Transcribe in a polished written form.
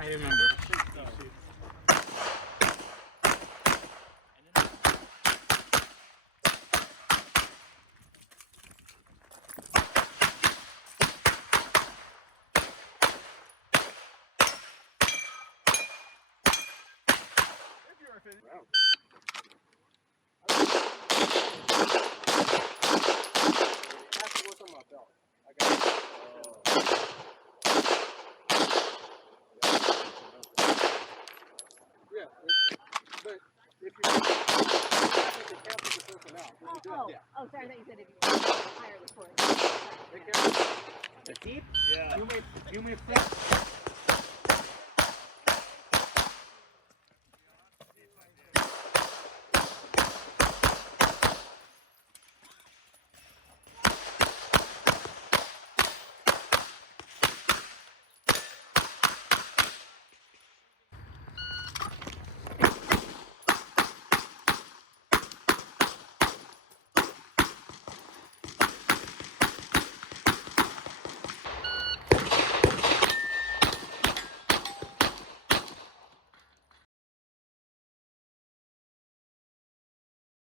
I remember. Wow. Yeah, but if you cancel the person out, when you do it, yeah. Oh, sorry, I thought you said if you hire the court. They cancel. The keep? Yeah. You may print